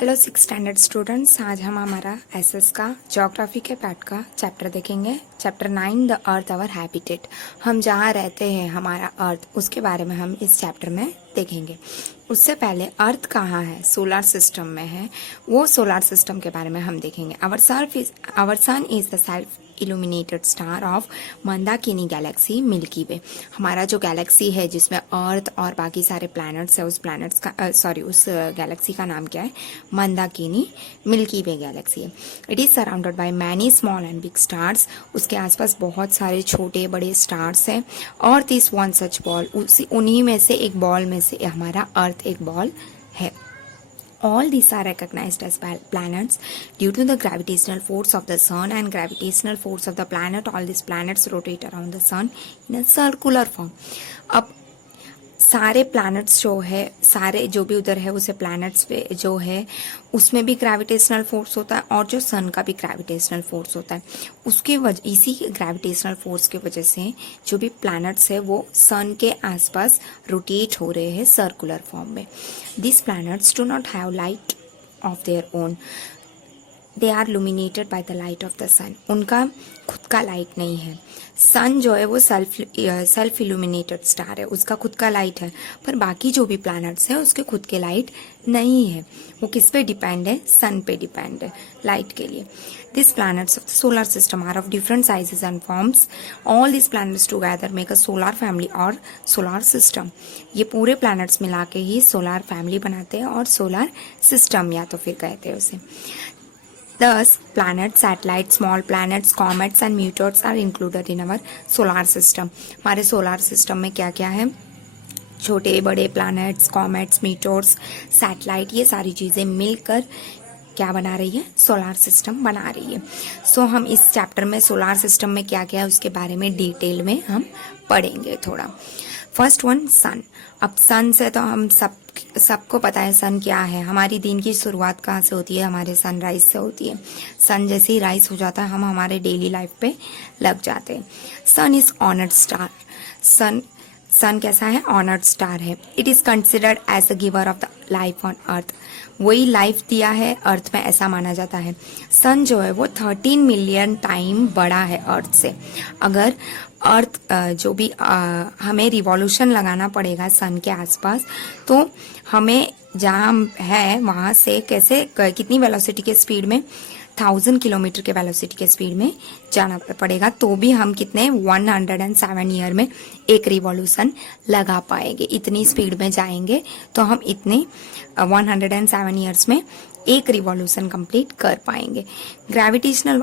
Hello 6 standard students, आज हम हमारा एसएस का ज्योग्राफी के पार्ट का चैप्टर देखेंगे। Chapter 9 the earth our habitat. हम जहाँ रहते हैं हमारा अर्थ, उसके बारे में हम इस चैप्टर में देखेंगे। उससे पहले अर्थ कहाँ है, सोलर सिस्टम में है, वो सोलर सिस्टम के बारे में हम देखेंगे। Our sun is the self illuminated star of Mandakini galaxy milky way. हमारा जो गैलेक्सी है जिसमें अर्थ और बाकी सारे प्लैनेट्स है, उस गैलेक्सी का नाम क्या है? मंदाकिनी मिल्की वे गैलेक्सी है। It is surrounded by many small and big stars. उसके आसपास बहुत सारे छोटे बड़े स्टार्स हैं। Earth is one such ball. उन्हीं में से एक बॉल में से हमारा अर्थ एक बॉल है। All these are recognized as planets due to the gravitational force of the sun and gravitational force of the planet. All these planets rotate around the sun in a circular form. अब सारे planets जो है, सारे जो भी उधर है उसे प्लैनेट्स पे जो है उसमें भी ग्रेविटेशनल फोर्स होता है और जो सन का भी ग्रेविटेशनल फोर्स होता है। उसके वजह इसी ग्रेविटेशनल फोर्स की वजह से जो भी प्लैनेट्स है वो सन के आसपास रोटेट हो रहे हैं सर्कुलर फॉर्म में। This planets do not have light of their own. They are luminated by the light of the sun. उनका खुद का लाइट नहीं है। सन जो है वो सेल्फ इल्यूमिनेटेड स्टार है, उसका खुद का लाइट है, पर बाकी जो भी प्लैनेट्स है उसके खुद के लाइट नहीं है। वो किस पे डिपेंड है? सन पे डिपेंड है लाइट के लिए। This planets of the solar system are of different sizes and forms. All this planets together make a solar family और सोलर सिस्टम। ये पूरे प्लैनेट्स मिला के ही सोलर फैमिली बनाते हैं और सोलर सिस्टम या तो फिर कहते हैं उसे। Thus, planets, satellites, small planets, comets and meteors are included in our solar system. हमारे सोलर सिस्टम में क्या क्या है? छोटे बड़े प्लैनेट्स, कॉमेट्स, मीटोर्स, सैटेलाइट, ये सारी चीज़ें मिलकर क्या बना रही है? सोलर सिस्टम बना रही है। सो हम इस चैप्टर में सोलर सिस्टम में क्या क्या है उसके बारे में डिटेल में हम पढ़ेंगे थोड़ा। फर्स्ट वन, सन। अब सन से तो हम सबको पता है सन क्या है। हमारी दिन की शुरुआत कहाँ से होती है? हमारे सनराइज से होती है। सन जैसे ही राइज हो जाता है हम हमारे डेली लाइफ पे लग जाते हैं। Sun is honoured star. Sun कैसा है? ऑनर्ड स्टार है। It is considered as the giver of the life on earth. वही लाइफ दिया है अर्थ में, ऐसा माना जाता है। सन जो है वो 13 मिलियन टाइम बड़ा है अर्थ से। अगर अर्थ जो भी हमें रिवॉल्यूशन लगाना पड़ेगा सन के आसपास, तो हमें जहाँ है वहाँ से कैसे कितनी वेलोसिटी के स्पीड में, 1000 किलोमीटर के वेलोसिटी के स्पीड में जाना पड़ेगा, तो भी हम कितने 107 ईयर में एक रिवॉल्यूशन लगा पाएंगे। इतनी स्पीड में जाएंगे तो हम इतने 107 ईयर्स में एक रिवॉल्यूशन कंप्लीट कर पाएंगे। Gravitational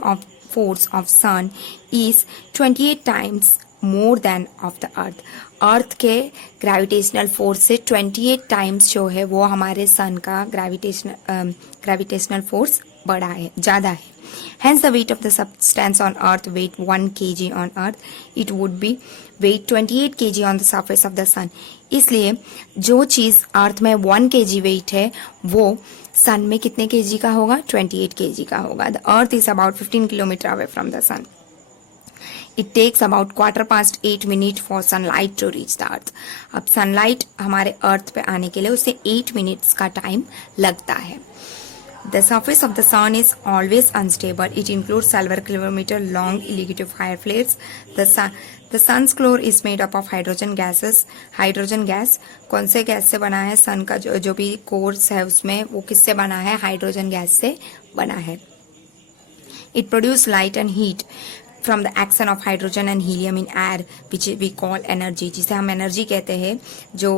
force of sun is 28 times more than of the earth. Earth के ग्रेविटेशनल फोर्स से 28 टाइम्स जो है वो हमारे सन का ग्रेविटेशनल फोर्स बड़ा है, ज़्यादा है। Hence the weight of the substance on earth weight 1 kg on earth, it would be weight 28 kg on the surface of the sun. इसलिए जो चीज़ अर्थ में 1 kg वेट है वो सन में कितने kg का होगा? 28 kg का होगा। The earth is about 15 kilometer away from the sun. It takes about 8:15 for sunlight to reach the earth. अब सनलाइट हमारे अर्थ पे आने के लिए उसे 8 मिनट्स का टाइम लगता है। The surface of the sun is always unstable. It includes several kilometer long elongated fire flares. The sun's core is made up of hydrogen gases. Hydrogen gas कौन से गैस से बना है? सन का जो भी कोर्स है उसमें वो किससे बना है? हाइड्रोजन गैस से बना है। It produces light and heat from the action of hydrogen and helium in air, which we call energy. जिसे हम एनर्जी कहते हैं। जो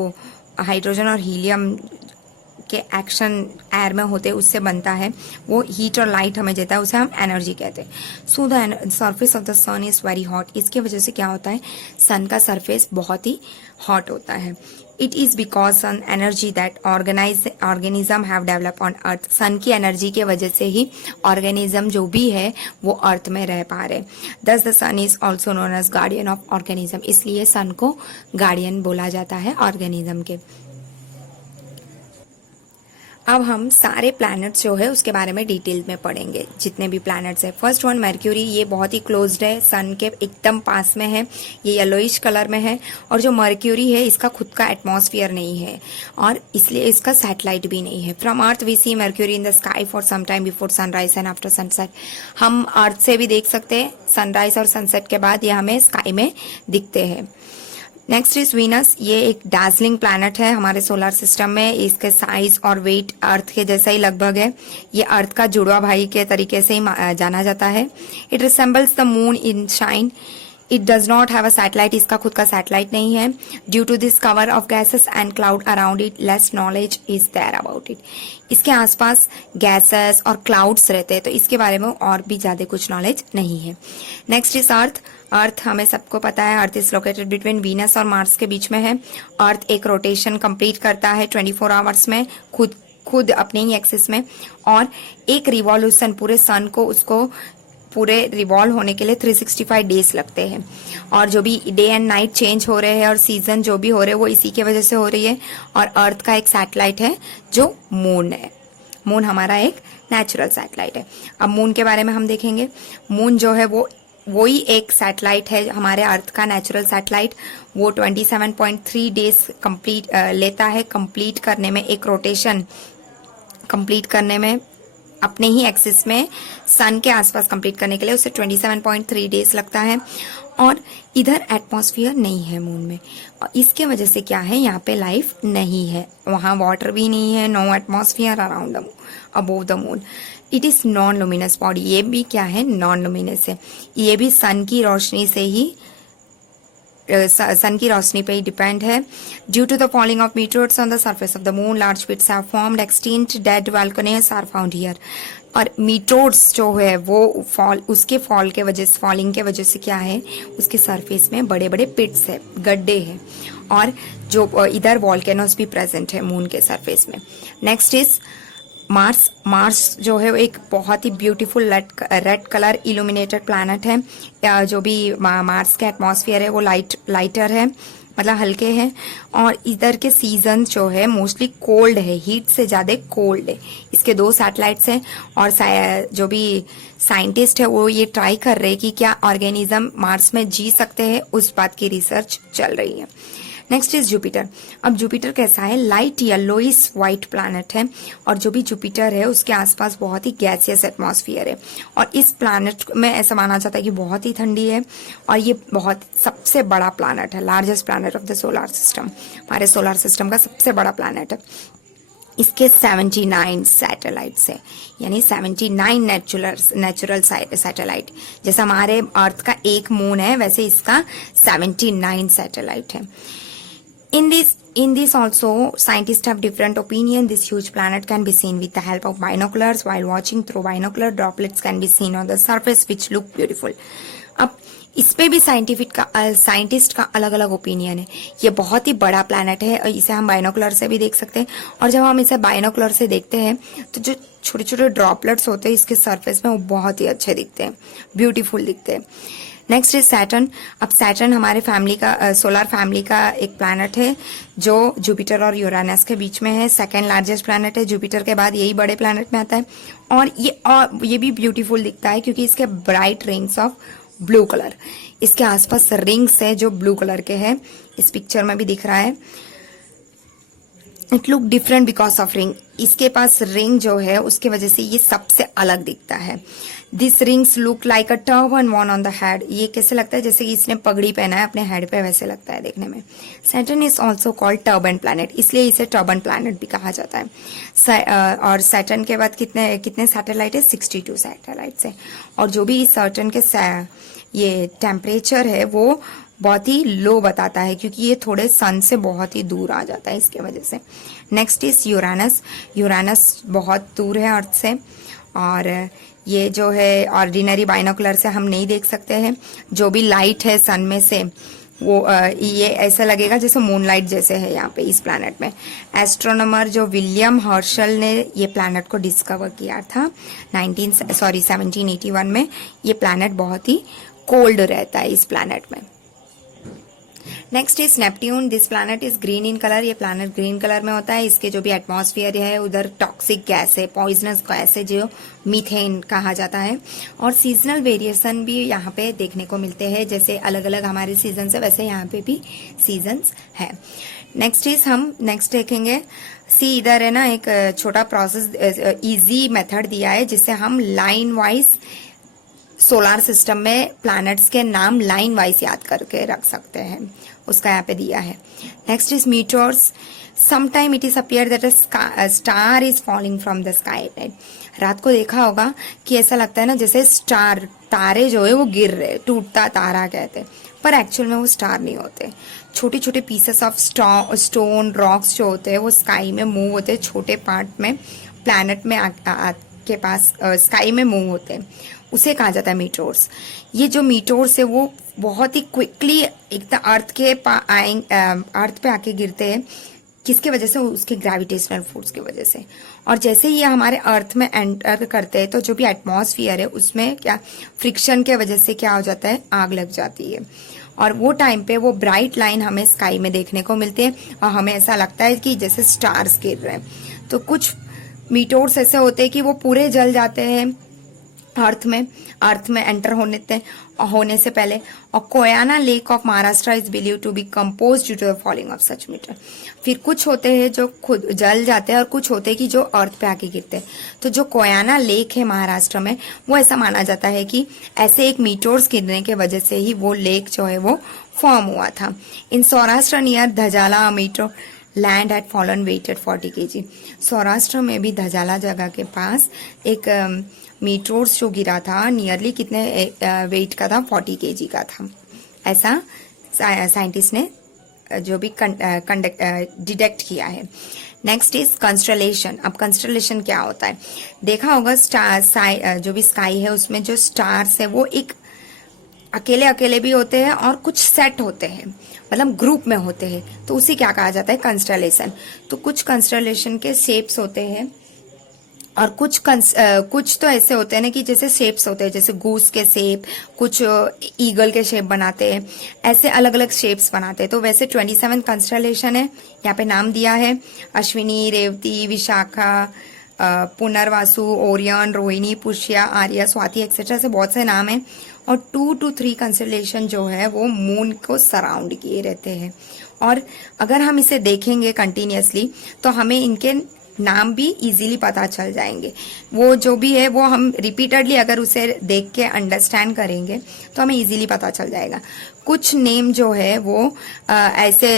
हाइड्रोजन और हीलियम के एक्शन एयर में होते उससे बनता है, वो हीट और लाइट हमें देता है, उसे हम एनर्जी कहते हैं। So the surface of the sun is very hot. इसके वजह से क्या होता है? सन का सरफेस बहुत ही हॉट होता है। It is because sun energy that organism have develop on earth. Sun की एनर्जी के वजह से ही ऑर्गेनिज्म जो भी है वो अर्थ में रह पा रहे। Thus the sun is also known as guardian of organism. इसलिए सन को गार्डियन बोला जाता है ऑर्गेनिज्म के। अब हम सारे प्लैनेट्स जो है उसके बारे में डिटेल में पढ़ेंगे, जितने भी प्लैनेट्स है। फर्स्ट वन मर्क्यूरी, ये बहुत ही क्लोज्ड है, सन के एकदम पास में है, ये येलोइश कलर में है। और जो मर्क्यूरी है इसका खुद का एटमॉस्फेयर नहीं है और इसलिए इसका सैटेलाइट भी नहीं है। From earth we see mercury in the sky for some time before sunrise and after sunset. हम अर्थ से भी देख सकते हैं, सनराइज और सनसेट के बाद ये हमें स्काई में दिखते हैं। नेक्स्ट इज वीनस, ये एक डार्जलिंग प्लैनेट है हमारे सोलर सिस्टम में। इसके साइज और वेट अर्थ के जैसा ही लगभग है। ये अर्थ का जुड़वा भाई के तरीके से ही जाना जाता है। It resembles the moon in shine. It does not have a satellite, इसका खुद का सैटेलाइट नहीं है। Due to this cover of gases and cloud around it, less knowledge is there about it. इसके आसपास गैसेस और क्लाउड्स रहते हैं तो इसके बारे में और भी ज्यादा कुछ नॉलेज नहीं है। Next is earth. अर्थ हमें सबको पता है, earth is located between Venus और मार्स के बीच में है। अर्थ एक रोटेशन कंप्लीट करता है 24 आवर्स में, खुद अपने ही एक्सिस में। और एक रिवॉल्यूशन पूरे सन को उसको पूरे रिवॉल्व होने के लिए 365 डेज लगते हैं। और जो भी डे एंड नाइट चेंज हो रहे हैं और सीजन जो भी हो रहे हैं वो इसी की वजह से हो रही है। और अर्थ का एक सैटेलाइट है जो मून है। मून हमारा एक नेचुरल सैटेलाइट है। अब मून के बारे में हम देखेंगे। मून जो है वो ही एक सैटेलाइट है हमारे अर्थ का नेचुरल सैटेलाइट। वो 27.3 डेज कंप्लीट लेता है कंप्लीट करने में, एक रोटेशन कंप्लीट करने में, अपने ही एक्सिस में सन के आसपास कंप्लीट करने के लिए उसे 27.3 डेज लगता है। और इधर एटमॉस्फेयर नहीं है मून में और इसके वजह से क्या है, यहाँ पे लाइफ नहीं है, वहाँ वाटर भी नहीं है, no atmosphere around the above the moon. It is non luminous body. ये भी क्या है, नॉन लुमिनस है। ये भी सन की रोशनी से ही सन की रोशनी पे ही डिपेंड है। Due to the falling of meteors on the surface of the moon, large pits have formed, extinct dead volcanoes are found here. और मीटोर्स जो है वो उसके फॉलिंग के वजह से क्या है, उसके सरफेस में बड़े बड़े पिट्स है, गड्ढे हैं। और जो इधर वोल्केनोज भी प्रेजेंट है मून के सरफेस में। Next is Mars. मार्स जो है एक बहुत ही beautiful red colour illuminated planet है। जो भी मार्स के एटमॉस्फेयर है वो लाइटर है, मतलब हल्के हैं। और इधर के सीजन जो है मोस्टली कोल्ड है, हीट से ज्यादा कोल्ड है। इसके 2 सैटेलाइट्स हैं और जो भी साइंटिस्ट है वो ये ट्राई कर रहे हैं कि क्या ऑर्गेनिज्म मार्स में जी सकते हैं, उस बात की रिसर्च चल रही है। Next is Jupiter. अब जुपिटर कैसा है, लाइट येलोइश व्हाइट प्लैनेट है। और जो भी जुपिटर है उसके आसपास बहुत ही गैसियस एटमॉस्फेयर है। और इस प्लैनेट में ऐसा माना जाता है कि बहुत ही ठंडी है और ये बहुत सबसे बड़ा प्लैनेट है, largest planet of the solar system. हमारे सोलर सिस्टम का सबसे बड़ा प्लैनेट है। इसके 79 सैटेलाइट्स है, यानी 79 नेचुरल सैटेलाइट। जैसा हमारे अर्थ का एक मून है वैसे इसका 79 सैटेलाइट है। In this also, scientists have different opinion. This huge planet can be seen with the help of binoculars. While watching through binocular, droplets can be seen on the surface, which look beautiful. अब इस पे भी scientist का अलग अलग opinion है। ये बहुत ही बड़ा प्लैनेट है और इसे हम बाइनोकुलर से भी देख सकते हैं। और जब हम इसे बाइनोकुलर से देखते हैं तो जो छोटे छोटे ड्रॉपलेट्स होते हैं इसके सरफेस में वो बहुत ही अच्छे दिखते हैं, ब्यूटीफुल दिखते हैं। Next is Saturn. अब सैटर्न हमारे सोलर फैमिली का एक प्लैनेट है जो जुपिटर और यूरेनस के बीच में है। सेकेंड लार्जेस्ट प्लैनेट है, जुपिटर के बाद यही बड़े प्लैनेट में आता है। और ये भी ब्यूटीफुल दिखता है क्योंकि इसके bright rings of blue colour, इसके आसपास रिंग्स है जो ब्लू कलर के हैं। इस पिक्चर में भी दिख रहा है। It look different because of ring. इसके पास रिंग जो है उसके वजह से ये सबसे अलग दिखता है। This rings look like a turban worn on the head. ये कैसे लगता है जैसे कि इसने पगड़ी पहना है अपने हेड पे, वैसे लगता है देखने में। Saturn is also called turban planet, इसलिए इसे टर्बन प्लैनेट भी कहा जाता है। और सैटर्न के बाद कितने सैटेलाइट है, 62 सैटेलाइट्स है। और जो भी सैटर्न के ये टेम्परेचर है वो बहुत ही लो बताता है क्योंकि ये थोड़े सन से बहुत ही दूर आ जाता है इसके वजह से। Next is Uranus. यूरेनस बहुत दूर है अर्थ से और ये जो है ऑर्डिनरी बाइनोकुलर से हम नहीं देख सकते हैं। जो भी लाइट है सन में से वो ये ऐसा लगेगा जैसे मूनलाइट जैसे है यहाँ पे इस प्लैनेट में। एस्ट्रोनॉमर जो विलियम हर्शल ने ये प्लैनेट को डिस्कवर किया था 1781 में। ये प्लैनेट बहुत ही कोल्ड रहता है इस प्लैनेट में। Next is Neptune. This planet is green in colour. ये प्लैनेट ग्रीन कलर में होता है। इसके जो भी एटमॉस्फेयर है उधर टॉक्सिक गैस है, पॉइजनस गैस है जो मीथेन कहा जाता है। और सीजनल वेरिएशन भी यहाँ पे देखने को मिलते हैं। जैसे अलग अलग हमारे सीजन है वैसे यहाँ पे भी सीजन्स है। नेक्स्ट इज हम नेक्स्ट देखेंगे। सी इधर है ना एक छोटा प्रोसेस इजी मेथड दिया है जिससे हम लाइन वाइज सोलार सिस्टम में प्लैनेट्स के नाम लाइन वाइज याद करके रख सकते हैं। उसका यहाँ पे दिया है। Next is meteors. Sometime it is appear that a star is falling from the sky. रात को देखा होगा कि ऐसा लगता है ना जैसे स्टार तारे जो है वो गिर रहे, टूटता तारा कहते हैं, पर एक्चुअल में वो स्टार नहीं होते। छोटे छोटे पीसेस ऑफ स्टोन रॉक्स जो होते हैं वो स्काई में मूव होते हैं, छोटे पार्ट में प्लैनेट में के पास स्काई में मूव होते हैं, उसे कहा जाता है मीटोर्स। ये जो मीटोर्स है वो बहुत ही क्विकली एकदम अर्थ पे आके गिरते हैं। किसके वजह से? उसके ग्रेविटेशनल फोर्स की वजह से। और जैसे ही ये हमारे अर्थ में एंटर करते हैं तो जो भी एटमॉस्फेयर है उसमें क्या फ्रिक्शन के वजह से क्या हो जाता है, आग लग जाती है। और वो टाइम पे वो ब्राइट लाइन हमें स्काई में देखने को मिलते हैं और हमें ऐसा लगता है कि जैसे स्टार्स गिर रहे हैं। तो कुछ मीटोर्स ऐसे होते हैं कि वो पूरे जल जाते हैं अर्थ में एंटर होने से पहले। और Koyna lake of Maharashtra is believe to be compose due to the falling of such meteor. फिर कुछ होते हैं जो खुद जल जाते हैं और कुछ होते हैं कि जो अर्थ पे आके गिरते हैं। तो जो कोयाना लेक है महाराष्ट्र में वो ऐसा माना जाता है कि ऐसे एक मीटोर्स गिरने के वजह से ही वो लेक जो है वो फॉर्म हुआ था। In Saurashtra near Dhajala meteor land at fallen weight at 40 kg। Saurashtra में भी धजाला जगह के पास एक मीटोर्स जो गिरा था नियरली कितने वेट का था, 40 kg का था। ऐसा साइंटिस्ट ने जो भी डिटेक्ट किया है। Next is constellation. अब कंस्टलेशन क्या होता है? देखा होगा स्टार जो भी स्काई है उसमें जो स्टार्स है वो एक अकेले अकेले भी होते हैं और कुछ सेट होते हैं, मतलब ग्रुप में होते हैं, तो उसे क्या कहा जाता है? कंस्टलेशन। तो कुछ कंस्टलेशन के शेप्स होते हैं और कुछ तो ऐसे होते हैं ना कि जैसे शेप्स होते हैं, जैसे गूस के शेप, कुछ ईगल के शेप बनाते हैं, ऐसे अलग अलग शेप्स बनाते हैं। तो वैसे 27 कंस्टलेशन है, यहाँ पे नाम दिया है अश्विनी, रेवती, विशाखा, पुनर्वासु, ओरियन, रोहिणी, पुष्या, आर्या, स्वाति एक्सेट्रा से बहुत से नाम हैं। और 2 to 3 कंस्टलेशन जो है वो मून को सराउंड किए रहते हैं। और अगर हम इसे देखेंगे कंटिन्यूअसली तो हमें इनके नाम भी इजीली पता चल जाएंगे। वो जो भी है वो हम रिपीटेडली अगर उसे देख के अंडरस्टैंड करेंगे तो हमें इजीली पता चल जाएगा। कुछ नेम जो है वो ऐसे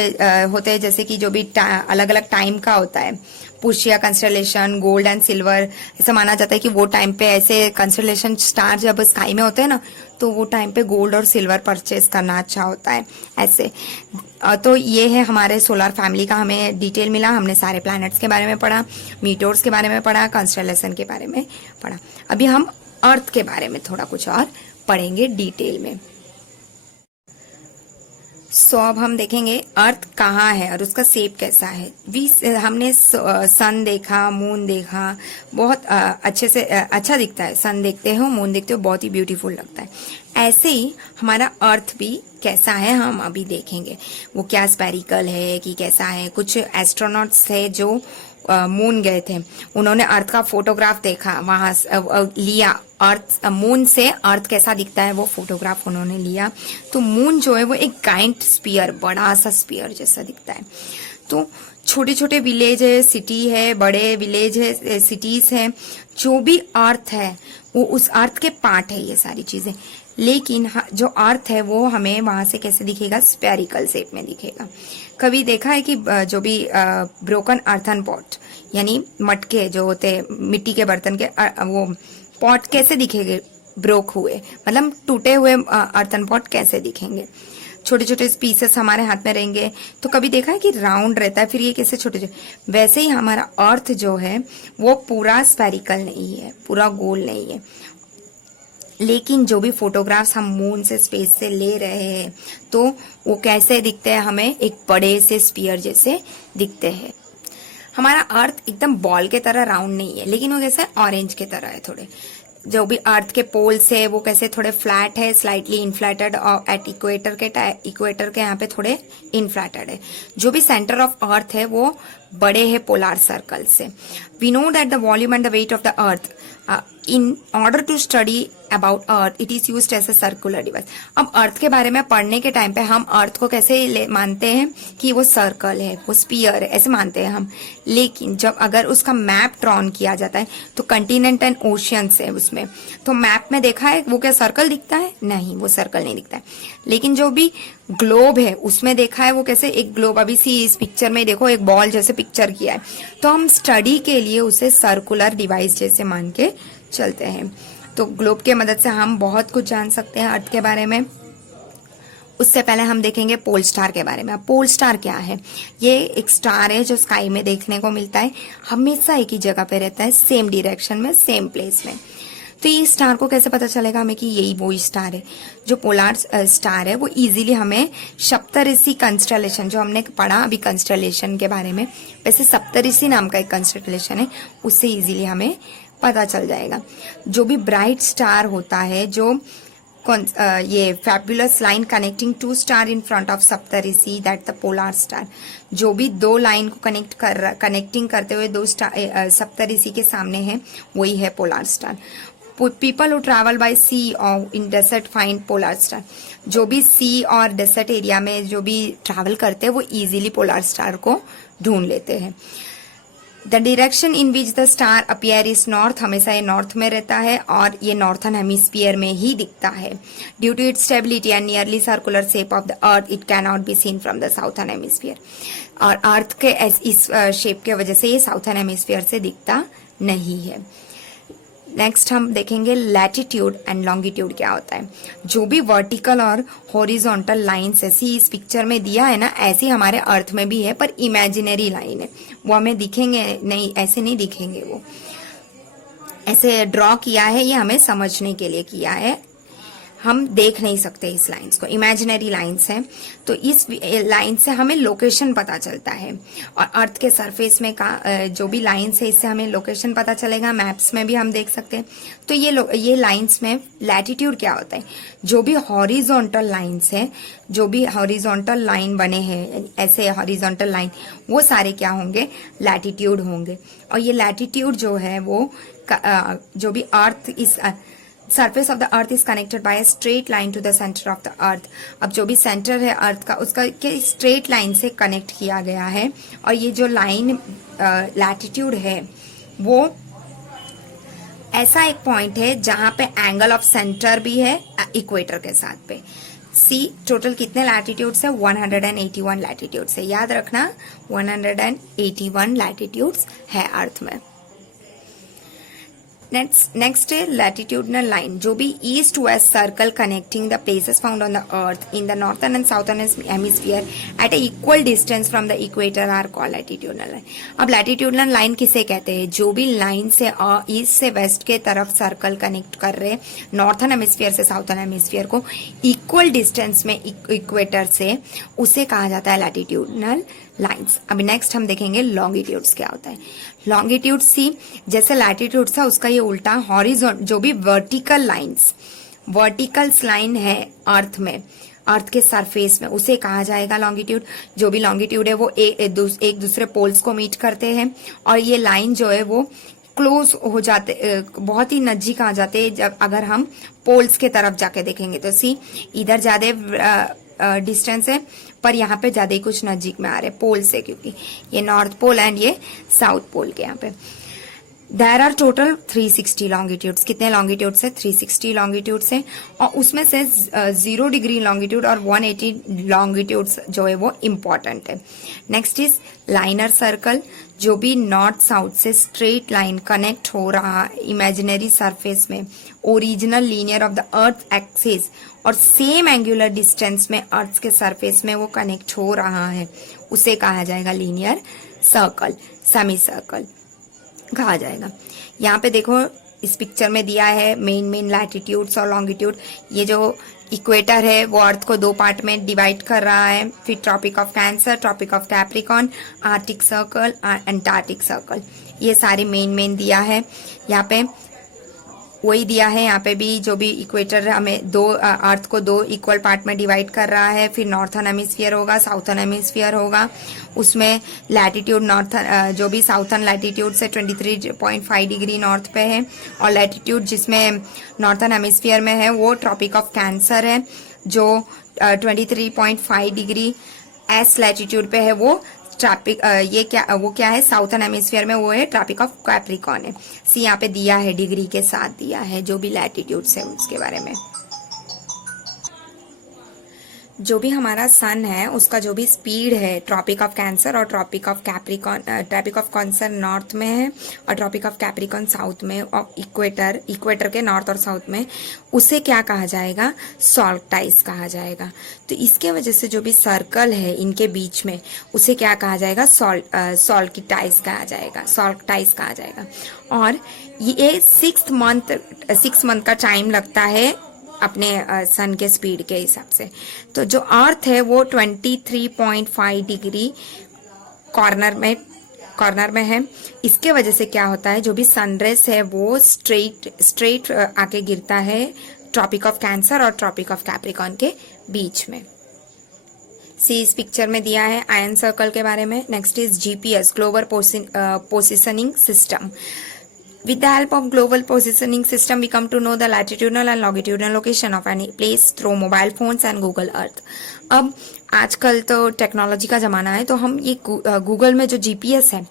होते हैं जैसे कि जो भी अलग अलग टाइम का होता है। पुष्या कंस्टलेशन, गोल्ड एंड सिल्वर, ऐसा माना जाता है कि वो टाइम पे ऐसे कंस्टलेशन स्टार जब स्काई में होते हैं ना तो वो टाइम पे गोल्ड और सिल्वर परचेज करना अच्छा होता है ऐसे। तो ये है हमारे सोलर फैमिली का हमें डिटेल मिला। हमने सारे प्लैनेट्स के बारे में पढ़ा, मीटोर्स के बारे में पढ़ा, कंस्टलेशन के बारे में पढ़ा। अभी हम अर्थ के बारे में थोड़ा कुछ और पढ़ेंगे डिटेल में। सो अब हम देखेंगे अर्थ कहाँ है और उसका शेप कैसा है। हमने सन देखा, मून देखा, बहुत अच्छे से अच्छा दिखता है। सन देखते हो, मून देखते हो, बहुत ही ब्यूटीफुल लगता है। ऐसे ही हमारा अर्थ भी कैसा है हम अभी देखेंगे। वो क्या स्पेरिकल है कि कैसा है। कुछ एस्ट्रोनॉट्स थे जो मून गए थे, उन्होंने अर्थ का फोटोग्राफ देखा, वहां लिया अर्थ मून से अर्थ कैसा दिखता है वो फोटोग्राफ उन्होंने लिया। तो मून जो है वो एक गाइंट स्पीयर, बड़ा सा स्पीयर जैसा दिखता है। तो छोटे छोटे विलेज है, सिटी है, बड़े विलेज है, सिटीज है, जो भी अर्थ है वो उस अर्थ के पार्ट है ये सारी चीजें। लेकिन जो अर्थ है वो हमें वहां से कैसे दिखेगा? स्पेरिकल शेप में दिखेगा। कभी देखा है कि जो भी ब्रोकन अर्थन पॉट यानी मटके जो होते हैं मिट्टी के बर्तन के, वो पॉट कैसे दिखेंगे? ब्रोक हुए, मतलब टूटे हुए अर्थन पॉट कैसे दिखेंगे? छोटे छोटे पीसेस हमारे हाथ में रहेंगे। तो कभी देखा है कि राउंड रहता है, फिर ये कैसे छोटे छोटे। वैसे ही हमारा अर्थ जो है वो पूरा स्पेरिकल नहीं है, पूरा गोल नहीं है। लेकिन जो भी फोटोग्राफ्स हम मून से, स्पेस से ले रहे हैं तो वो कैसे दिखते हैं? हमें एक बड़े से स्पीयर जैसे दिखते हैं। हमारा अर्थ एकदम बॉल के तरह राउंड नहीं है, लेकिन वो कैसे ऑरेंज के तरह है थोड़े। जो भी अर्थ के पोल्स है वो कैसे थोड़े फ्लैट है, स्लाइटली इनफ्लैटेड, और एट इक्वेटर के यहाँ पे थोड़े इनफ्लैटेड है। जो भी सेंटर ऑफ अर्थ है वो बड़े है पोलार सर्कल से। We know that the volume and the weight of the earth in order to study about earth it is used as a circular device. अब अर्थ के बारे में पढ़ने के टाइम पे हम अर्थ को कैसे मानते हैं कि वो सर्कल है, वो स्पीयर है, ऐसे मानते हैं हम। लेकिन जब अगर उसका मैप ड्रॉन किया जाता है तो कंटिनेंट एंड ओशियंस है उसमें, तो मैप में देखा है वो क्या सर्कल दिखता है? नहीं, वो सर्कल नहीं दिखता है। लेकिन जो भी ग्लोब है उसमें देखा है वो कैसे एक ग्लोब, अभी सी इस पिक्चर में देखो एक बॉल जैसे पिक्चर किया है, तो हम स्टडी के लिए उसे सर्कुलर डिवाइस जैसे मान के चलते हैं। तो ग्लोब के मदद से हम बहुत कुछ जान सकते हैं अर्थ के बारे में। उससे पहले हम देखेंगे पोल स्टार के बारे में। अब पोल स्टार क्या है? ये एक स्टार है जो स्काई में देखने को मिलता है, हमेशा एक ही जगह पे रहता है, सेम डायरेक्शन में, सेम प्लेस में। तो ये स्टार को कैसे पता चलेगा हमें कि यही वो स्टार है? जो पोलार स्टार है वो इजीली हमें सप्तऋषि कंस्टलेशन, जो हमने पढ़ा अभी कंस्टलेशन के बारे में, वैसे सप्तऋषि नाम का एक कंस्टलेशन है, उससे इजीली हमें पता चल जाएगा। जो भी ब्राइट स्टार होता है, जो ये fabulous line connecting to star in front of Saptarishi, that the polar star. जो भी दो लाइन को कनेक्टिंग करते हुए दो स्टार सप्तऋषि के सामने है, वही है polar star. People who travel by sea और in desert find polar star. जो भी सी और डेजर्ट एरिया में जो भी ट्रैवल करते हैं वो इजीली पोलार स्टार को ढूंढ लेते हैं। The direction in which the star appear is north, हमेशा ये नॉर्थ में रहता है और ये नॉर्थन हेमिस्फीयर में ही दिखता है। Due to its stability and nearly circular shape of the earth it can not be seen from the southern hemisphere. और अर्थ के इस शेप के वजह से ये साउथर्न हेमिस्फीयर से दिखता नहीं है। नेक्स्ट हम देखेंगे लैटिट्यूड एंड लॉन्गिट्यूड क्या होता है। जो भी वर्टिकल और हॉरिजॉन्टल लाइन्स ऐसी इस पिक्चर में दिया है ना, ऐसी हमारे अर्थ में भी है, पर इमेजिनरी लाइन है, वो हमें दिखेंगे नहीं, ऐसे नहीं दिखेंगे, वो ऐसे ड्रॉ किया है, ये हमें समझने के लिए किया है, हम देख नहीं सकते इस लाइंस को, इमेजिनरी लाइंस हैं। तो इस लाइन से हमें लोकेशन पता चलता है, और अर्थ के सरफेस में का जो भी लाइंस है इससे हमें लोकेशन पता चलेगा, मैप्स में भी हम देख सकते हैं। तो ये लाइंस में लैटिट्यूड क्या होता है? जो भी हॉरिजॉन्टल लाइंस है, जो भी हॉरिजॉन्टल लाइन बने हैं ऐसे हॉरिजॉन्टल लाइन, वो सारे क्या होंगे? लैटिट्यूड होंगे। और ये लैटिट्यूड जो है वो जो भी अर्थ इस surface of the earth is connected by straight line to the centre of the earth. अब जो भी सेंटर है अर्थ का, उसका स्ट्रेट लाइन से कनेक्ट किया गया है। और ये जो लाइन लैटिट्यूड है वो ऐसा एक पॉइंट है जहां पे एंगल ऑफ सेंटर भी है इक्वेटर के साथ पे। सी टोटल कितने लैटिट्यूड्स है? 181 लैटिट्यूड्स है, याद रखना 181 लैटिट्यूड्स है अर्थ में। नेक्स्ट है लैटिट्यूडनल लाइन। जो भी east west circle connecting the places found on the earth in the northern and southern hemisphere at a equal distance from the equator are called latitudinal line. अब latitudinal line किसे कहते हैं? जो भी line से east से waste के तरफ सर्कल कनेक्ट कर रहे नॉर्थर्न हेमिस्फीयर से साउथर्न हेमिस्फीयर को इक्वल डिस्टेंस में इक्वेटर से, उसे कहा जाता है लैटिट्यूडनल लाइन्स। अभी नेक्स्ट हम देखेंगे लॉन्गिट्यूड्स क्या होता है। लॉन्गिट्यूड सी जैसे लैटिट्यूड था उसका ये उल्टा हॉरिजॉन्टल, जो भी वर्टिकल लाइंस, वर्टिकल्स लाइन है अर्थ में, अर्थ के सरफेस में, उसे कहा जाएगा लॉन्गिट्यूड। जो भी लॉन्गिट्यूड है वो एक दूसरे पोल्स को मीट करते हैं, और ये लाइन जो है वो क्लोज हो जाते, बहुत ही नजदीक आ जाते हैं जब अगर हम पोल्स के तरफ जाके देखेंगे। तो सी इधर ज्यादा डिस्टेंस है, पर यहाँ पे ज्यादा ही कुछ नजीक में आ रहे पोल से, क्योंकि ये नॉर्थ पोल एंड ये साउथ पोल के यहाँ पे। There are total 360 longitudes. कितने लॉन्गिट्यूड्स है? 360 लॉन्गिट्यूड्स है, और उसमें से 0 डिग्री लॉन्गिट्यूड और 180 लॉन्गिट्यूड्स जो है वो इम्पोर्टेंट है। Next is liner circle. जो भी नॉर्थ साउथ से स्ट्रेट लाइन कनेक्ट हो रहा इमेजिनरी सरफेस में original linear of the earth axis और सेम एंगुलर डिस्टेंस में अर्थ के सरफेस में वो कनेक्ट हो रहा है, उसे कहा जाएगा लीनियर सर्कल, सेमी सर्कल कहा जाएगा। यहाँ पे देखो इस पिक्चर में दिया है मेन लैटिट्यूड्स और लॉन्गिट्यूड। ये जो इक्वेटर है वो अर्थ को दो पार्ट में डिवाइड कर रहा है, फिर tropic of cancer, tropic of capricorn, arctic circle, antarctic circle, ये सारे मेन दिया है। यहाँ पे वही दिया है यहाँ पे भी, जो भी इक्वेटर हमें दो अर्थ को दो इक्वल पार्ट में डिवाइड कर रहा है। फिर नॉर्थन हेमिस्फीयर होगा, साउथर्न हेमिस्फीयर होगा, उसमें लैटिट्यूड नॉर्थन जो भी साउथर्न लैटिट्यूड से 23.5 डिग्री नॉर्थ पे है, और लैटिट्यूड जिसमें नॉर्थन हेमिस्फीयर में है वो ट्रॉपिक ऑफ कैंसर है, जो 23.5 डिग्री एस लैटिट्यूड पे है, वो ट्रॉपिक ये क्या है साउथर्न हेमिस्फीयर में, वो है ट्रॉपिक ऑफ कैप्रिकॉर्न है। सी यहाँ पे दिया है, डिग्री के साथ दिया है जो भी लैटिट्यूड्स है उसके बारे में। जो भी हमारा सन है उसका जो भी स्पीड है, ट्रॉपिक ऑफ कैंसर और tropic of capricorn, tropic of cancer north में है और ट्रॉपिक ऑफ कैप्रिकॉर्न साउथ में, और इक्वेटर के नॉर्थ और साउथ में, उसे क्या कहा जाएगा, सॉल्टाइस कहा जाएगा। तो इसके वजह से जो भी सर्कल है इनके बीच में उसे क्या कहा जाएगा, सॉल्टिटाइस कहा जाएगा, सॉल्टाइस कहा जाएगा। और ये 6 मंथ का टाइम लगता है अपने सन के स्पीड के हिसाब से। तो जो अर्थ है वो 23.5 डिग्री कॉर्नर में है। इसके वजह से क्या होता है, जो भी सनरेज है वो स्ट्रेट आके गिरता है ट्रॉपिक ऑफ कैंसर और ट्रॉपिक ऑफ कैप्रिकॉर्न के बीच में। सी इस पिक्चर में दिया है आयन सर्कल के बारे में। Next is GPS, global positioning system. With the help of global positioning system, we come to know the latitudinal and longitudinal location of any place through mobile phones and Google Earth. अब आजकल तो technology का ज़माना है, तो हम ये Google में जो जीपीएस है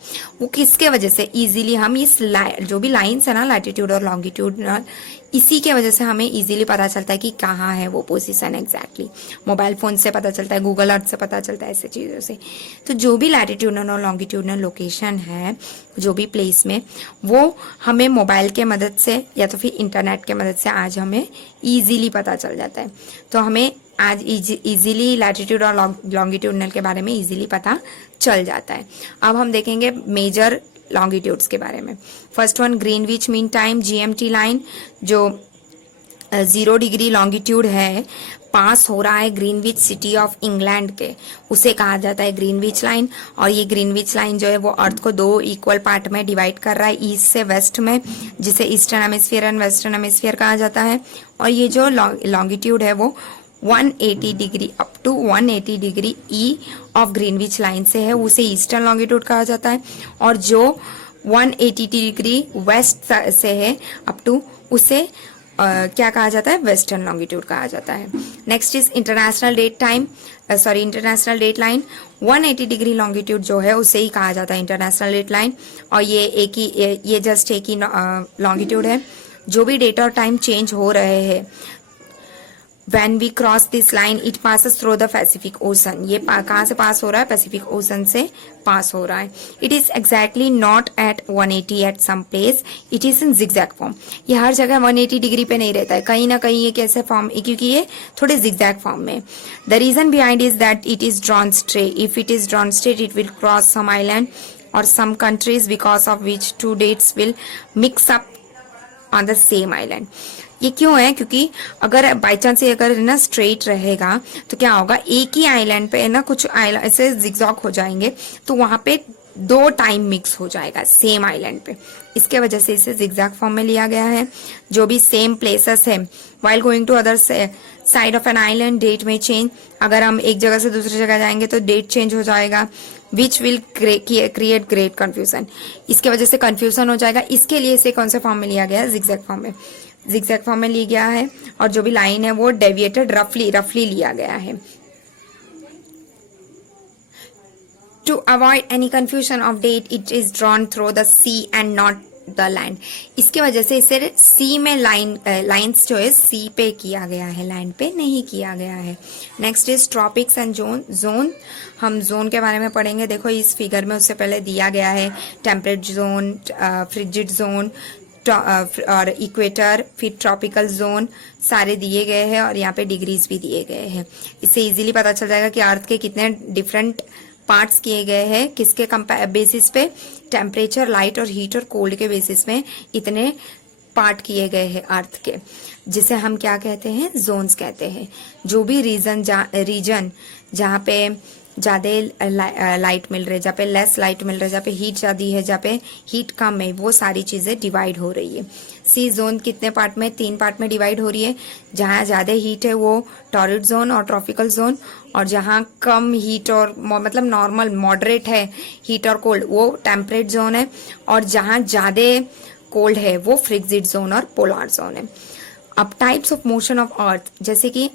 वो किसके वजह से इजीली हम इस जो भी लाइन्स है ना, लैटिट्यूड और लॉन्गिट्यूडनल, इसी के वजह से हमें इजीली पता चलता है कि कहाँ है वो पोजीशन एग्जैक्टली। मोबाइल फोन से पता चलता है, गूगल अर्थ से पता चलता है, ऐसे चीज़ों से। तो जो भी लैटिट्यूडनल और लॉन्गिट्यूडनल लोकेशन है जो भी प्लेस में, वो हमें मोबाइल के मदद से या तो फिर इंटरनेट के मदद से आज हमें ईजीली पता चल जाता है। तो हमें आज इजीली लैटिट्यूड और लॉन्गिट्यूडनल के बारे में इजीली पता चल जाता है। अब हम देखेंगे मेजर लॉन्गिट्यूड्स के बारे में। First one Greenwich mean time, GMT line, जो 0 डिग्री लॉन्गिट्यूड है, पास हो रहा है ग्रीनविच सिटी ऑफ इंग्लैंड के, उसे कहा जाता है ग्रीनविच लाइन। और ये ग्रीनविच लाइन जो है वो अर्थ को 2 इक्वल पार्ट में डिवाइड कर रहा है, ईस्ट से वेस्ट में, जिसे eastern hemisphere and western hemisphere कहा जाता है। और ये जो लॉन्गिट्यूड है वो 180 degree up to 180 degree E of Greenwich line से है, उसे ईस्टर्न लॉन्गिट्यूड कहा जाता है। और जो 180 डिग्री वेस्ट से है अप टू, उसे क्या कहा जाता है, वेस्टर्न लॉन्गिट्यूड कहा जाता है। Next is international date line. 180 degree longitude जो है उसे ही कहा जाता है इंटरनेशनल डेट लाइन। और ये जस्ट एक ही लॉन्गिट्यूड है। जो भी डेट और टाइम चेंज हो रहे हैं, When we cross this line, it passes through the Pacific Ocean. ये कहाँ से पास हो रहा है, पैसिफिक ओशन से पास हो रहा है। It is exactly not at 180 at some place. It is in zigzag form. ये हर जगह 180 डिग्री पे नहीं रहता है, कहीं ना कहीं ये कैसे फॉर्म, क्योंकि ये थोड़े zigzag फॉर्म में। The reason behind is that it is drawn straight. If it is drawn straight, it will cross some island or some countries, because of which two dates will mix up on the same island. ये क्यों है, क्योंकि अगर by chance ये अगर ना straight रहेगा तो क्या होगा, एक ही आइलैंड पे ना कुछ आइलैंड ऐसे जिगजॉग हो जाएंगे, तो वहां पे 2 टाइम मिक्स हो जाएगा सेम आइलैंड पे। इसके वजह से इसे जिगजैग फॉर्म में लिया गया है। जो भी सेम प्लेसेस है, while going to other side of an island, date में चेंज। अगर हम एक जगह से दूसरी जगह जाएंगे तो डेट चेंज हो जाएगा, which will create great confusion. इसके वजह से कंफ्यूजन हो जाएगा। इसके लिए इसे कौन से फॉर्म में लिया गया है, जिगजैग फॉर्म में। जिगजैग फॉर्म में लिया गया है। और जो भी लाइन है वो डेविएटेड रफली लिया गया है। To avoid any confusion of date, it is drawn through the sea and not the land. इसके वजह से इसे सी में लाइंस जो है सी पे किया गया है, लैंड पे नहीं किया गया है। Next is tropics and zone. हम जोन के बारे में पढ़ेंगे। देखो इस फिगर में उससे पहले दिया गया है टेम्परेट जोन, फ्रिजिड जोन और इक्वेटर, फिर ट्रॉपिकल जोन सारे दिए गए हैं और यहाँ पे डिग्रीज भी दिए गए हैं। इससे इजीली पता चल जाएगा कि अर्थ के कितने डिफरेंट पार्ट्स किए गए हैं, किसके बेसिस पे, टेम्परेचर, लाइट और हीट और कोल्ड के बेसिस में इतने पार्ट किए गए हैं अर्थ के, जिसे हम क्या कहते हैं, जोन्स कहते हैं। जो भी रीजन जहाँ पे ज़्यादा लाइट मिल रही है, जहाँ पे लेस लाइट मिल रहा है, जहाँ पे हीट ज़्यादा है, जहाँ पे हीट कम है, वो सारी चीज़ें डिवाइड हो रही है। सी जोन कितने पार्ट में, 3 पार्ट में डिवाइड हो रही है। जहाँ ज़्यादा हीट है वो टॉरिड जोन और ट्रॉपिकल जोन, और जहाँ कम हीट और मतलब नॉर्मल मॉडरेट है हीट और कोल्ड, वो टेम्परेट जोन है। और जहाँ ज़्यादा कोल्ड है वो फ्रिक्जिड जोन और पोलार जोन है। अब types of motion of earth, जैसे कि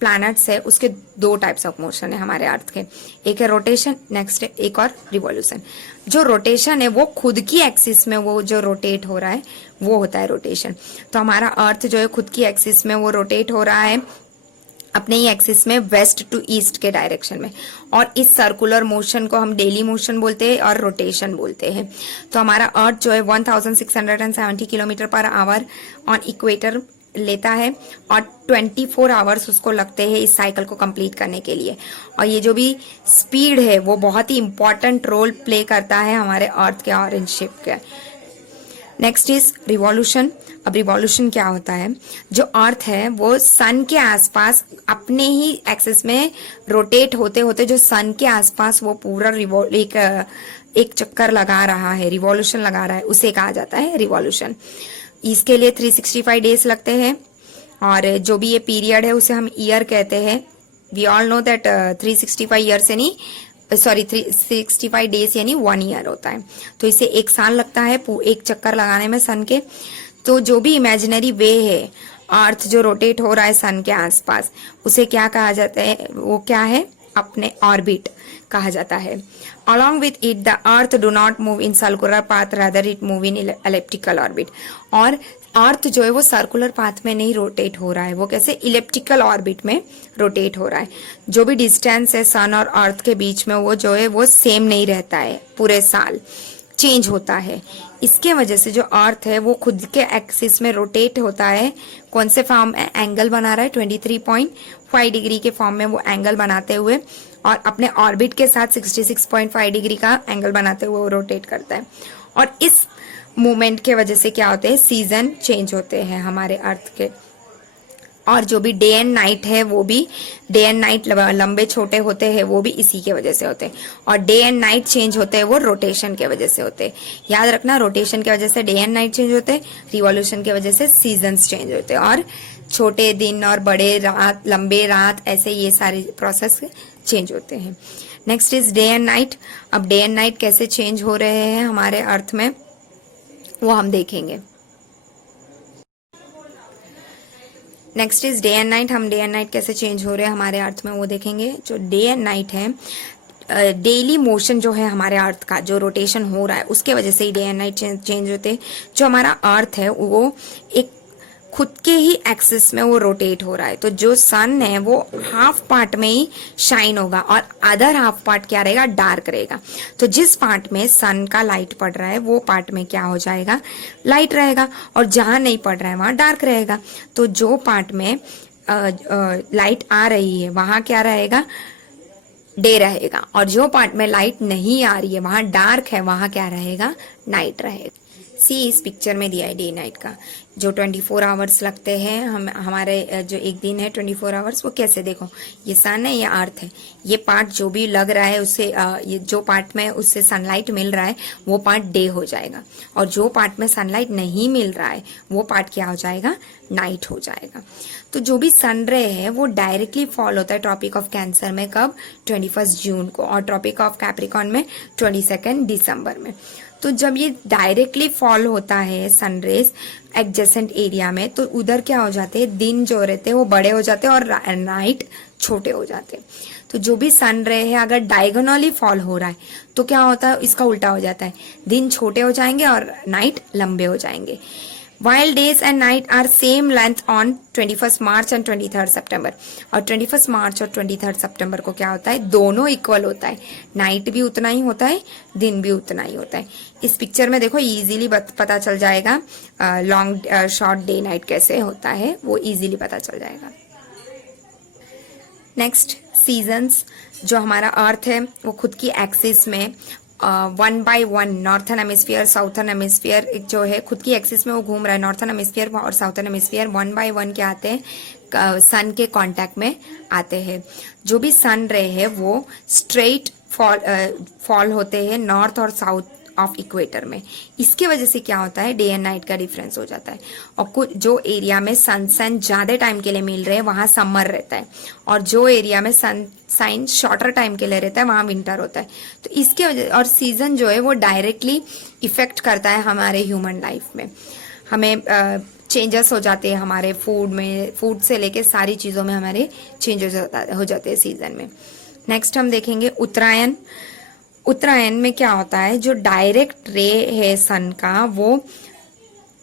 प्लैनेट्स है उसके 2 टाइप्स ऑफ मोशन है हमारे अर्थ के, एक है रोटेशन, नेक्स्ट है एक और रिवॉल्यूशन। जो रोटेशन है वो खुद की एक्सिस में वो जो रोटेट हो रहा है वो होता है रोटेशन। तो हमारा अर्थ जो है खुद की एक्सिस में वो रोटेट हो रहा है अपने ही एक्सिस में वेस्ट टू ईस्ट के डायरेक्शन में, और इस सर्कुलर मोशन को हम डेली मोशन बोलते हैं और रोटेशन बोलते हैं। तो हमारा अर्थ जो है 1670 kilometre per hour on equator लेता है, और 24 आवर्स उसको लगते हैं इस साइकिल को कंप्लीट करने के लिए। और ये जो भी स्पीड है वो बहुत ही इंपॉर्टेंट रोल प्ले करता है हमारे अर्थ के ऑरेंज शिप के। Next is revolution. अब रिवॉल्यूशन क्या होता है, जो अर्थ है वो सन के आसपास अपने ही एक्सिस में रोटेट होते होते जो सन के आसपास वो पूरा एक चक्कर लगा रहा है, रिवॉल्यूशन लगा रहा है, उसे कहा जाता है रिवॉल्यूशन। इसके लिए 365 डेज लगते हैं, और जो भी ये पीरियड है उसे हम ईयर कहते हैं। We all know that 365 years यानी 365 डेज यानी 1 ईयर होता है। तो इसे 1 साल लगता है एक चक्कर लगाने में सन के। तो जो भी इमेजिनरी वे है अर्थ जो रोटेट हो रहा है सन के आसपास, उसे क्या कहा जाता है, वो क्या है, अपने ऑर्बिट कहा जाता है। Along with it, the Earth do not move in circular path, rather it move in elliptical orbit। और अर्थ जो है वो सर्कुलर पाथ में नहीं रोटेट हो रहा है, वो कैसे इलेप्टिकल ऑर्बिट में रोटेट हो रहा है। जो भी डिस्टेंस है सन और अर्थ के बीच में वो जो है वो सेम नहीं रहता है, पूरे साल चेंज होता है। इसके वजह से जो अर्थ है वो खुद के एक्सिस में रोटेट होता है। कौन से फॉर्म में एंगल बना रहा है, 23.5 डिग्री के फॉर्म में वो एंगल बनाते हुए, और अपने ऑर्बिट के साथ 66.5 डिग्री का एंगल बनाते हुए वो रोटेट करता है। और इस मूवमेंट के वजह से क्या होते हैं, सीजन चेंज होते हैं हमारे अर्थ के। और जो भी डे एंड नाइट है वो भी डे एंड नाइट लंबे छोटे होते हैं, वो भी इसी के वजह से होते हैं। और डे एंड नाइट चेंज होते हैं वो रोटेशन के वजह से होते हैं। याद रखना, रोटेशन की वजह से डे एंड नाइट चेंज होते हैं, रिवॉल्यूशन की वजह से सीजन्स चेंज होते हैं, और छोटे दिन और बड़े रात, लंबे रात, ऐसे ये सारे प्रोसेस चेंज होते हैं। Next is day and night. अब डे एंड नाइट कैसे चेंज हो रहे हैं हमारे अर्थ में वो हम देखेंगे। Next is day and night. हम डे एंड नाइट कैसे चेंज हो रहे हैं हमारे अर्थ में वो देखेंगे। जो डे एंड नाइट है, डेली मोशन जो है हमारे अर्थ का, जो रोटेशन हो रहा है उसके वजह से ही डे एंड नाइट चेंज होते हैं। जो हमारा अर्थ है वो एक खुद के ही एक्सिस में वो रोटेट हो रहा है। तो जो सन है वो हाफ पार्ट में ही शाइन होगा और अदर हाफ पार्ट क्या रहेगा, डार्क रहेगा। तो जिस पार्ट में सन का लाइट पड़ रहा है वो पार्ट में क्या हो जाएगा, लाइट रहेगा, और जहां नहीं पड़ रहा है वहां डार्क रहेगा। तो जो पार्ट में लाइट आ रही है वहां क्या रहेगा, डे रहेगा, और जो पार्ट में लाइट नहीं आ रही है वहां डार्क है वहां क्या रहेगा, नाइट रहेगा। सी इस पिक्चर में दिया है डे नाइट का, जो 24 आवर्स लगते हैं हमारे जो एक दिन है 24 आवर्स, वो कैसे देखो, ये सन है, ये अर्थ है, ये पार्ट जो भी लग रहा है उससे ये जो पार्ट में उससे सनलाइट मिल रहा है वो पार्ट डे हो जाएगा, और जो पार्ट में सनलाइट नहीं मिल रहा है वो पार्ट क्या हो जाएगा, नाइट हो जाएगा। तो जो भी सन रे है वो डायरेक्टली फॉल होता है ट्रॉपिक ऑफ कैंसर में कब, 21 जून को, और ट्रॉपिक ऑफ कैप्रिकॉन में 22 दिसंबर में। तो जब ये डायरेक्टली फॉल होता है सनरेज एडजेसेंट एरिया में, तो उधर क्या हो जाते हैं, दिन जो रहते हैं वो बड़े हो जाते हैं और नाइट छोटे हो जाते हैं। तो जो भी सन रे है अगर डायगोनली फॉल हो रहा है तो क्या होता है, इसका उल्टा हो जाता है, दिन छोटे हो जाएंगे और नाइट लंबे हो जाएंगे। While days and night are same length on 21 March and 23 सितंबर, और 21 मार्च और 23 सितंबर को क्या होता है, दोनों इक्वल होता है, नाइट भी उतना ही होता है, दिन भी उतना ही होता है। इस पिक्चर में देखो इजीली पता चल जाएगा लॉन्ग शॉर्ट डे नाइट कैसे होता है, वो इजीली पता चल जाएगा। Next seasons. जो हमारा अर्थ है वो खुद की एक्सिस में one by one northern hemisphere southern hemisphere जो है खुद की एक्सिस में वो घूम रहा है, नॉर्थन हेमिस्फीयर और southern hemisphere one by one क्या आते हैं, सन के कांटेक्ट में आते हैं। जो भी सन रे है वो स्ट्रेट फॉल होते हैं नॉर्थ और साउथ ऑफ इक्वेटर में। इसके वजह से क्या होता है, डे एंड नाइट का डिफरेंस हो जाता है। और कुछ जो एरिया में सनशाइन ज्यादा टाइम के लिए मिल रहे हैं वहां समर रहता है, और जो एरिया में सनशाइन शॉर्टर टाइम के लिए रहता है वहां विंटर होता है। तो इसके वजह, और सीजन जो है वो डायरेक्टली इफेक्ट करता है हमारे ह्यूमन लाइफ में। हमें चेंजेस हो जाते हैं हमारे फूड में, फूड से लेके सारी चीजों में हमारे चेंजेस हो जाते हैं सीजन में। नेक्स्ट हम देखेंगे उत्तरायण। उत्तरायण में क्या होता है, जो डायरेक्ट रे है सन का वो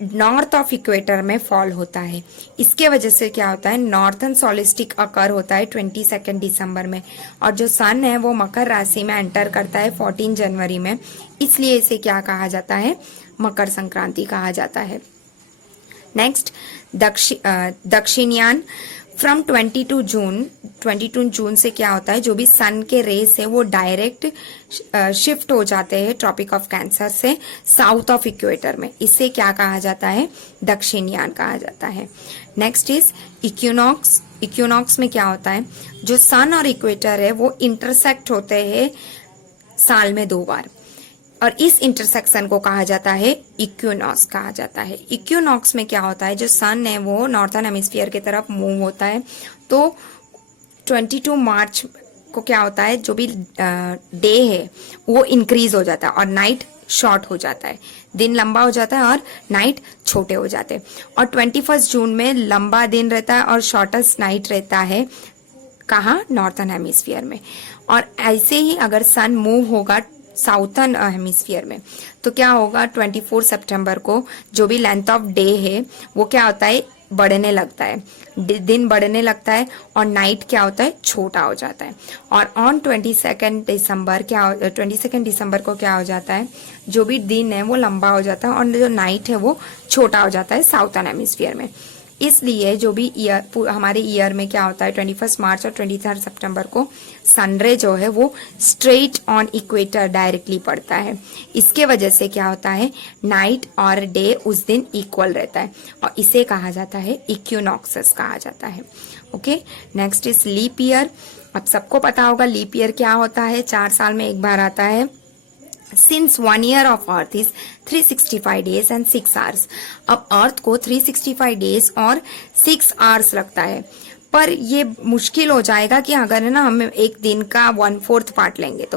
नॉर्थ ऑफ इक्वेटर में फॉल होता है। इसके वजह से क्या होता है, नॉर्थन सोलिस्टिक अकर होता है 22 दिसंबर में, और जो सन है वो मकर राशि में एंटर करता है 14 जनवरी में। इसलिए इसे क्या कहा जाता है, मकर संक्रांति कहा जाता है। नेक्स्ट दक्षिणयान फ्रॉम 22 जून से क्या होता है, जो भी सन के रेस है वो डायरेक्ट शिफ्ट हो जाते हैं ट्रॉपिक ऑफ कैंसर से साउथ ऑफ इक्वेटर में। इसे क्या कहा जाता है, दक्षिणयान कहा जाता है। Next is equinox. इक्विनॉक्स में क्या होता है, जो सन और इक्वेटर है वो इंटरसेक्ट होते हैं साल में 2 बार, और इस इंटरसेक्शन को कहा जाता है इक्विनॉक्स कहा जाता है। इक्विनॉक्स में क्या होता है, जो सन है वो नॉर्थन हेमिस्फीयर की तरफ मूव होता है, तो 22 मार्च को क्या होता है, जो भी डे है वो इंक्रीज हो जाता है और नाइट शॉर्ट हो जाता है। दिन लंबा हो जाता है और नाइट छोटे हो जाते हैं। और 21 जून में लंबा दिन रहता है और शॉर्टेस्ट नाइट रहता है, कहाँ, नॉर्थन हेमिस्फीयर में। और ऐसे ही अगर सन मूव होगा साउथर्न हेमिस्फीयर में तो क्या होगा, 24 सितंबर को जो भी लेंथ ऑफ डे है वो क्या होता है, बढ़ने लगता है, दिन बढ़ने लगता है और नाइट क्या होता है, छोटा हो जाता है। और ऑन 22 दिसंबर को क्या हो जाता है, जो भी दिन है वो लंबा हो जाता है और जो नाइट है वो छोटा हो जाता है साउथर्न हेमिस्फीयर में। इसलिए जो भी हमारे ईयर में क्या होता है, 21 मार्च और 23 सितंबर को सनरे जो है वो स्ट्रेट ऑन इक्वेटर डायरेक्टली पड़ता है। इसके वजह से क्या होता है, नाइट और डे उस दिन इक्वल रहता है और इसे कहा जाता है इक्विनॉक्सेस कहा जाता है। Okay, next is leap year. अब सबको पता होगा लीप ईयर क्या होता है, 4 साल में एक बार आता है। Since 1 year of Earth is 365 days and 6 hours. अब अर्थ को 365 डेज और 6 आवर्स लगता है, पर ये मुश्किल हो जाएगा कि अगर है ना हम एक दिन का 1/4 पार्ट लेंगे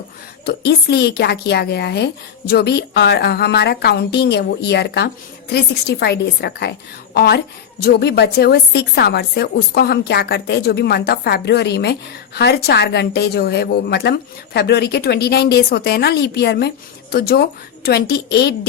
तो इसलिए क्या किया गया है, जो भी हमारा काउंटिंग है वो ईयर का 365 डेज रखा है, और जो भी बचे हुए 6 आवर्स है उसको हम क्या करते हैं, जो भी मंथ ऑफ फरवरी में हर 4 घंटे जो है वो, मतलब फरवरी के 29 डेज होते हैं ना लीप ईयर में, तो जो 8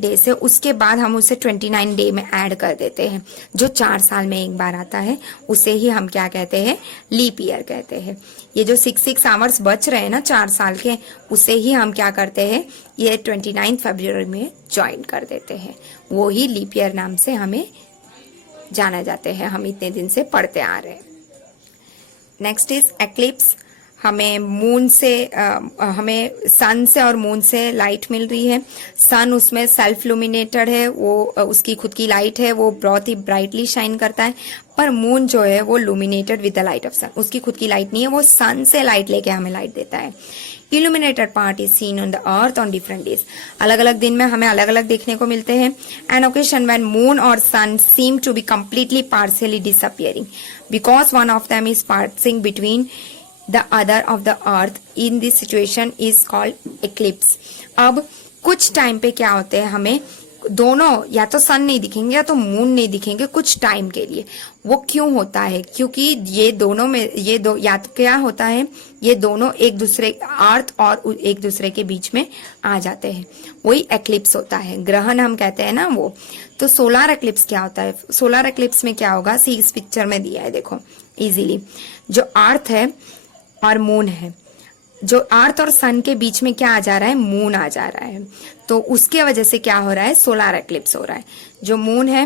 डेज है उसके बाद हम उसे 29 डे में ऐड कर देते हैं, जो 4 साल में एक बार आता है, उसे ही हम क्या कहते हैं, लीप ईयर कहते हैं। ये जो 6 आवर्स बच रहे हैं ना 4 साल के, उसे ही हम क्या करते हैं, ये 29 फरवरी में ज्वाइन कर देते हैं, वो ही लीप ईयर नाम से हमें जाना जाते हैं, हम इतने दिन से पढ़ते आ रहे हैं। Next is eclipse. हमें मून से हमें सन से और मून से लाइट मिल रही है। सन उसमें सेल्फ लुमिनेटेड है, वो उसकी खुद की लाइट है, वो बहुत ही ब्राइटली शाइन करता है, पर मून जो है वो लुमिनेटेड विद द लाइट ऑफ सन, उसकी खुद की लाइट नहीं है, वो सन से लाइट लेके हमें लाइट देता है। illuminated part is seen on the earth on different days. अलग अलग दिन में हमें अलग अलग देखने को मिलते हैं। An occasion when moon or sun seem to be completely partially disappearing because one of them is passing between the other of the earth, in this situation is called eclipse. अब कुछ टाइम पे क्या होते हैं, हमें दोनों या तो सन नहीं दिखेंगे या तो मून नहीं दिखेंगे कुछ टाइम के लिए। वो क्यों होता है, क्योंकि ये दोनों में या तो क्या होता है, ये दोनों एक दूसरे अर्थ और एक दूसरे के बीच में आ जाते हैं, वही एक्लिप्स होता है, ग्रहण हम कहते हैं ना वो। तो सोलर एक्लिप्स क्या होता है, सोलर एक्लिप्स में क्या होगा, सी इस पिक्चर में दिया है देखो इजीली, जो अर्थ है और मून है, जो अर्थ और सन के बीच में क्या आ जा रहा है, मून आ जा रहा है, तो उसके वजह से क्या हो रहा है, सोलर एक्लिप्स हो रहा है। जो मून है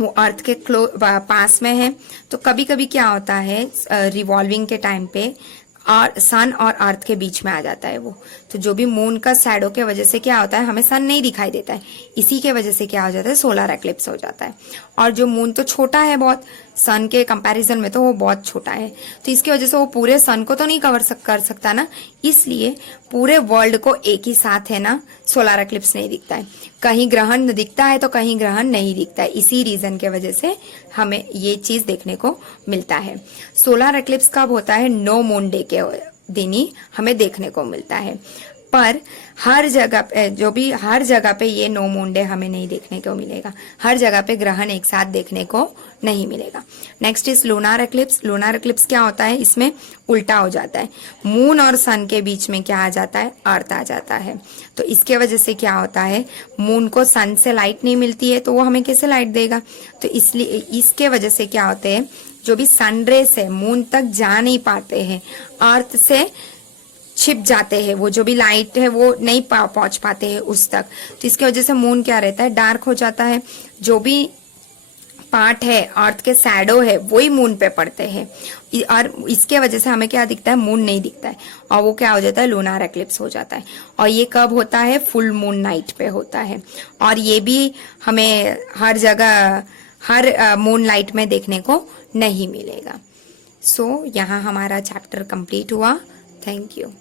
वो अर्थ के पास में है, तो कभी कभी क्या होता है रिवॉल्विंग के टाइम पे और सन और अर्थ के बीच में आ जाता है वो, तो जो भी मून का शैडो के वजह से क्या होता है, हमें सन नहीं दिखाई देता है, इसी के वजह से क्या हो जाता है, सोलर एक्लिप्स हो जाता है। और जो मून तो छोटा है बहुत, सन के कंपैरिजन में तो वो बहुत छोटा है, तो इसकी वजह से वो पूरे सन को तो नहीं कर सकता ना, इसलिए पूरे वर्ल्ड को एक ही साथ है ना सोलर एक्लिप्स नहीं दिखता है। कहीं ग्रहण दिखता है तो कहीं ग्रहण नहीं दिखता है, इसी रीजन के वजह से हमें ये चीज देखने को मिलता है। सोलर एक्लिप्स कब होता है, नो मून डे के दिन ही हमें देखने को मिलता है, पर हर जगह पे हर जगह पे ये नो मून डे हमें नहीं देखने को मिलेगा, हर जगह पे ग्रहण एक साथ देखने को नहीं मिलेगा। Next is lunar eclipse. Lunar eclipse क्या होता है, इसमें उल्टा हो जाता है, मून और सन के बीच में क्या आ जाता है, अर्थ आ जाता है। तो इसके वजह से क्या होता है, मून को सन से लाइट नहीं मिलती है तो वो हमें कैसे लाइट देगा, तो इसलिए इसके वजह से क्या होते हैं, जो भी सन रेस है मून तक जा नहीं पाते हैं, अर्थ से छिप जाते हैं, वो जो भी लाइट है वो नहीं पहुंच पाते हैं उस तक, तो इसकी वजह से मून क्या रहता है, डार्क हो जाता है। जो भी पार्ट है अर्थ के शैडो है वही मून पे पड़ते हैं, और इसके वजह से हमें क्या दिखता है, मून नहीं दिखता है, और वो क्या हो जाता है, लूनार एक्लिप्स हो जाता है। और ये कब होता है, फुल मून नाइट पे होता है, और ये भी हमें हर जगह हर मून लाइट में देखने को नहीं मिलेगा। सो यहाँ हमारा चैप्टर कंप्लीट हुआ। Thank you.